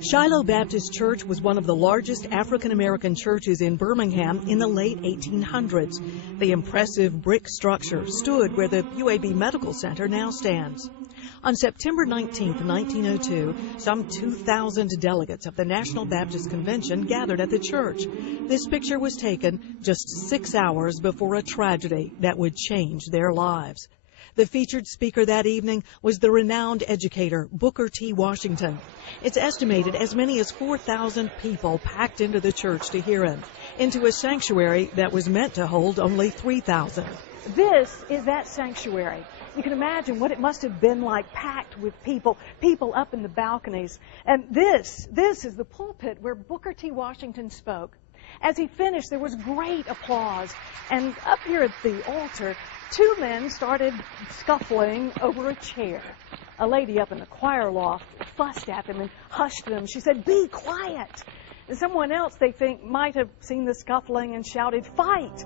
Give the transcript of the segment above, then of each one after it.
Shiloh Baptist Church was one of the largest African-American churches in Birmingham in the late 1800s. The impressive brick structure stood where the UAB Medical Center now stands. On September 19, 1902, some 2,000 delegates of the National Baptist Convention gathered at the church. This picture was taken just 6 hours before a tragedy that would change their lives. The featured speaker that evening was the renowned educator Booker T. Washington. It's estimated as many as 4,000 people packed into the church to hear him, into a sanctuary that was meant to hold only 3,000. This is that sanctuary. You can imagine what it must have been like, packed with people up in the balconies. And this is the pulpit where Booker T. Washington spoke. As he finished, there was great applause. And up here at the altar, two men started scuffling over a chair. A lady up in the choir loft fussed at them and hushed them. She said, "Be quiet." And someone else, they think, might have seen the scuffling and shouted, "Fight."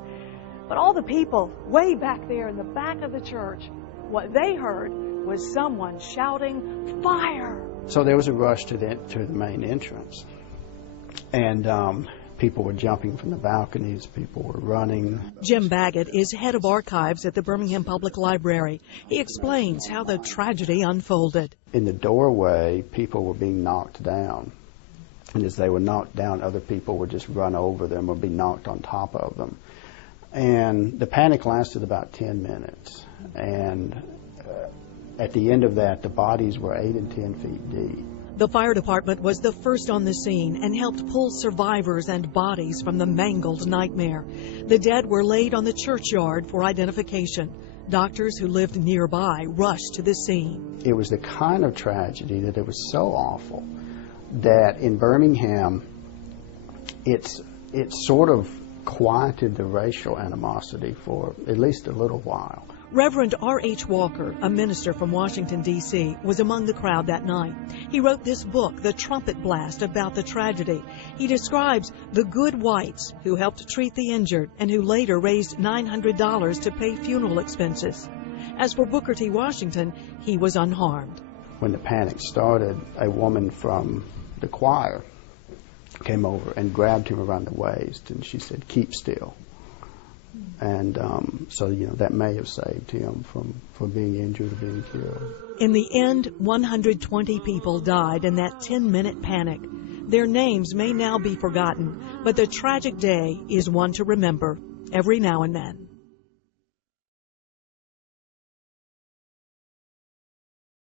But all the people way back there in the back of the church, what they heard was someone shouting, "Fire!" So there was a rush to the main entrance. And people were jumping from the balconies, people were running. Jim Baggett is head of archives at the Birmingham Public Library. He explains how the tragedy unfolded. In the doorway, people were being knocked down. And as they were knocked down, other people would just run over them or be knocked on top of them. And the panic lasted about 10 minutes. And at the end of that, the bodies were 8 and 10 feet deep. The fire department was the first on the scene and helped pull survivors and bodies from the mangled nightmare. The dead were laid on the churchyard for identification. Doctors who lived nearby rushed to the scene. It was the kind of tragedy that it was so awful that in Birmingham, it sort of quieted the racial animosity for at least a little while. Reverend R.H. Walker, a minister from Washington, D.C., was among the crowd that night. He wrote this book, The Trumpet Blast, about the tragedy. He describes the good whites who helped treat the injured and who later raised $900 to pay funeral expenses. As for Booker T. Washington, he was unharmed. When the panic started, a woman from the choir came over and grabbed him around the waist, and she said, "Keep still." And so, that may have saved him from being injured or being killed. In the end, 120 people died in that 10-minute panic. Their names may now be forgotten, but the tragic day is one to remember every now and then.